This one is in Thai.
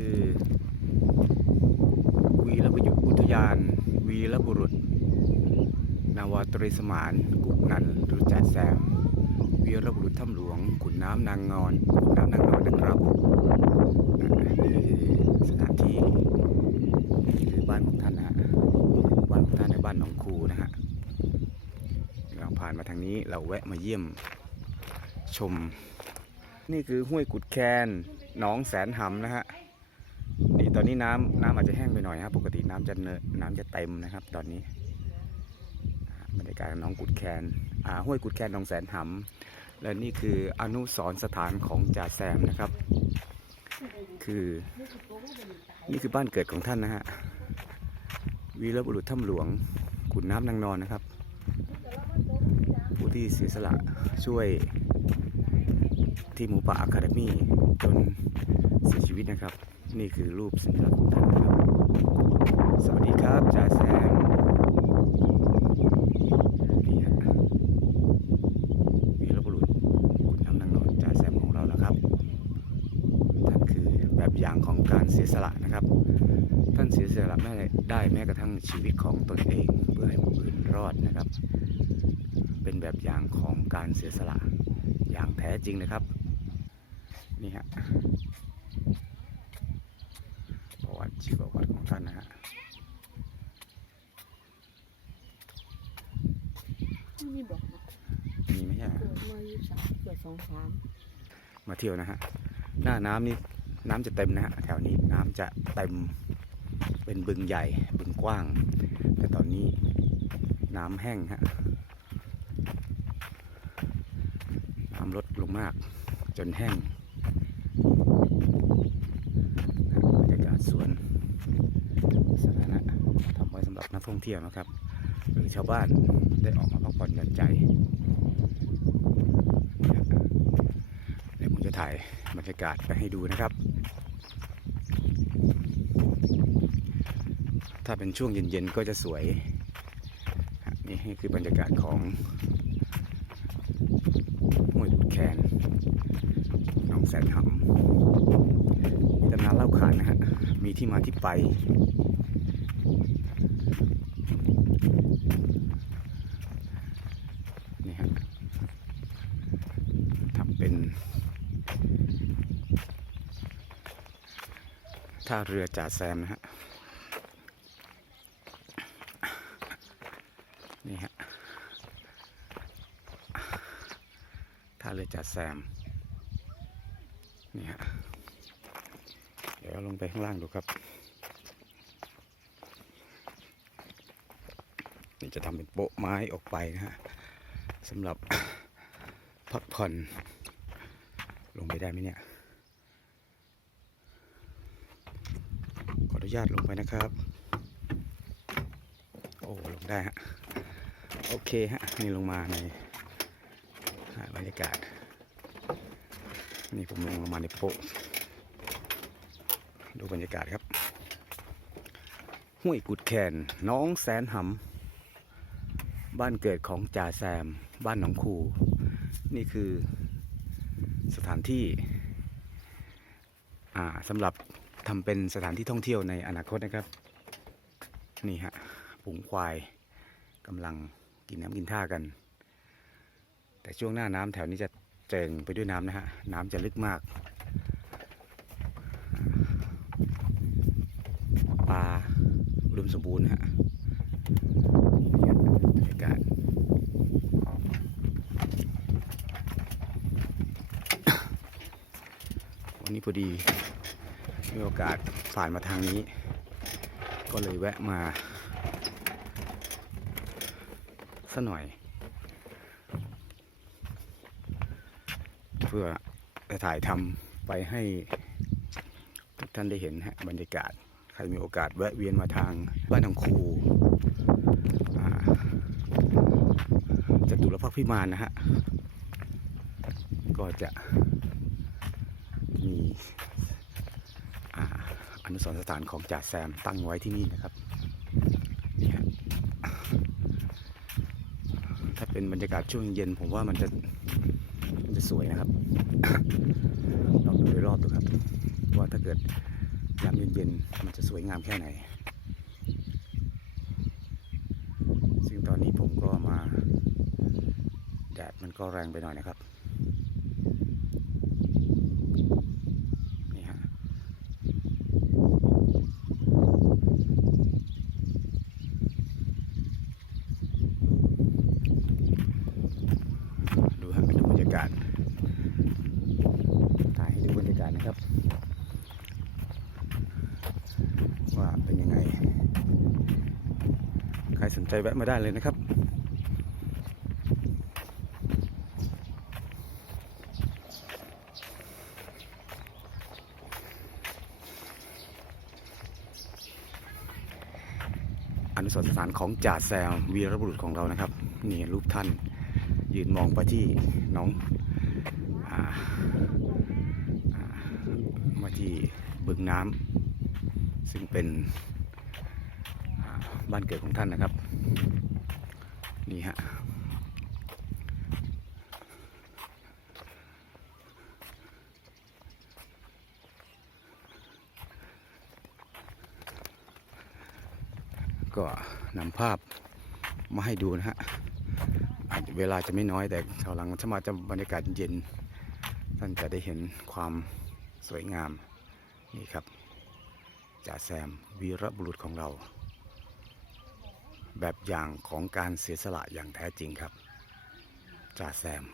คือวีรบุรุษอุทยาน วีรบุรุษ นาวาตรีสมานกุกนันหรือจ่าแซม วีรบุรุษถ้ำหลวง ขุนน้ำนางนอนขุนน้ำนางนอนนะครับนี่คือสถานที่นี่คือบ้านของท่านนะฮะบ้านของท่านในบ้านหนองคูนะฮะเราผ่านมาทางนี้เราแวะมาเยี่ยมชม นี่คือห้วยกุดแคนหนองแสนหำนะฮะ นี่ตอนนี้น้ำน้ำอาจจะแห้งไปหน่อยครับ ปกติน้ำจะเนน้ำจะเต็มนะครับ ตอนนี้บรรยากาศหน้องกุดแคนห้วยกุดแคนหนองแสนหำและนี่คืออนุสรสถานของจ่าแซมนะครับ คือนี่คือบ้านเกิดของท่านนะฮะวีรบุรุษถ้ำหลวงขุนน้ำนางนอนนะครับ ผู้ที่เสียสละช่วยที่หมูป่าอะคาเดมี่จนเสียชีวิตนะครับ นี่คือรูปสัญลักษณ์ของท่านครับ สวัสดีครับจ่าแซมนี่ฮะวีรบุรุษคุณน้ำนางนอนจ่าแซมของเรานะครับ ท่านคือแบบอย่างของการเสียสละนะครับ ท่านเสียสละไม่ได้แม้กระทั่งชีวิตของตนเองเพื่อให้ผู้อื่นรอดนะครับ เป็นแบบอย่างของการเสียสละอย่างแท้จริงนะครับ นี่ฮะ วัติชีวประวัติของท่านนะฮะไม่มีบอกนะมีไหมฮะเกิดมายี่สามเกิดสองสามมาเที่ยวนะฮะ หน้าน้ำนี่น้ำจะเต็มนะฮะแถวนี้น้ำจะเต็มเป็นบึงใหญ่บึงกว้าง แต่ตอนนี้น้ำแห้งฮะน้ำลดลงมากจนแห้งบรรยากาศสวนสาธารณะทำไว้สำหรับนัก ท่องเที่ยวนะครับ หรือชาวบ้านได้ออกมาพักผ่อนหย่อนใจเดี๋ยวผมจะถ่ายบรรยากาศไปให้ดูนะครับ ถ้าเป็นช่วงเย็นๆก็จะสวย นี่คือบรรยากาศของห้วยแคนหนองแสนหำมีตำนานเล่าขานนะฮะ มีที่มาที่ไป นี่ฮะทำเป็นท่าเรือจ่าแซมนะฮะ นี่ฮะท่าเรือจ่าแซม นี่ฮะ เดี๋ยวลงไปข้างล่างดูครับ จะทำเป็นโป๊ะไม้ออกไปนะฮะสำหรับพักผ่อน ลงไปได้ไหมเนี่ย ขออนุญาตลงไปนะครับ โอ้ ลงได้ฮะ โอเคฮะ นี่ลงมาในบรรยากาศ นี่ผมลงมาในโป๊ะ ดูบรรยากาศครับ ห้วยกุดแคนน้องแสนหำ บ้านเกิดของจ่าแซม บ้านหนองคู นี่คือสถานที่สำหรับทำเป็นสถานที่ท่องเที่ยวในอนาคตนะครับ นี่ฮะฝูงควายกำลังกินน้ำกินท่ากัน แต่ช่วงหน้าน้ำแถวนี้จะเจิงไปด้วยน้ำนะฮะ น้ำจะลึกมากปลาอุดมสมบูรณ์ฮะ บรรยากาศวันนี้พอดีมีโอกาสผ่านมาทางนี้ ก็เลยแวะมาสัหน่อย เพื่อจะถ่ายทำไปให้ทุกท่านได้เห็นฮะบรรยากาศ ใครมีโอกาสแวะเวียนมาทางบ้านทางครูา ตุรพักษ์พิมานนะฮะ ก็จะมีอนุสรณ์สถานของจ่าแซมตั้งไว้ที่นี่นะครับนี่ฮะถ้าเป็นบรรยากาศช่วงเย็นผมว่ามันจะมันจะสวยนะครับลองดูโดยรอบดูครับ ว่าถ้าเกิดยามเย็นๆมันจะสวยงามแค่ไหน ซึ่งตอนนี้ผมก็มา แดดมันก็แรงไปหน่อยนะครับนี่ฮะดูฮะดูบรรยากาศถ่ายให้ดูบรรยากาศนะครับ ว่าเป็นยังไง ใครสนใจแวะมาได้เลยนะครับ นุสรณ์สถานของจ่าแซมวีรบุรุษของเรานะครับนี่รูปท่านยืนมองไปที่น้องอมาที่บึงน้ำซึ่งเป็นบ้านเกิดของท่านนะครับ นี่ฮะ ก็นำภาพมาให้ดูนะฮะอาจเวลาจะไม่น้อยแต่ชาวหลังถ้ามาจะบรรยากาศเย็น ท่านจะได้เห็นความสวยงามนี่ครับจ่าแซมวีรบุรุษของเรา แบบอย่างของการเสียสละอย่างแท้จริงครับจ่าแซม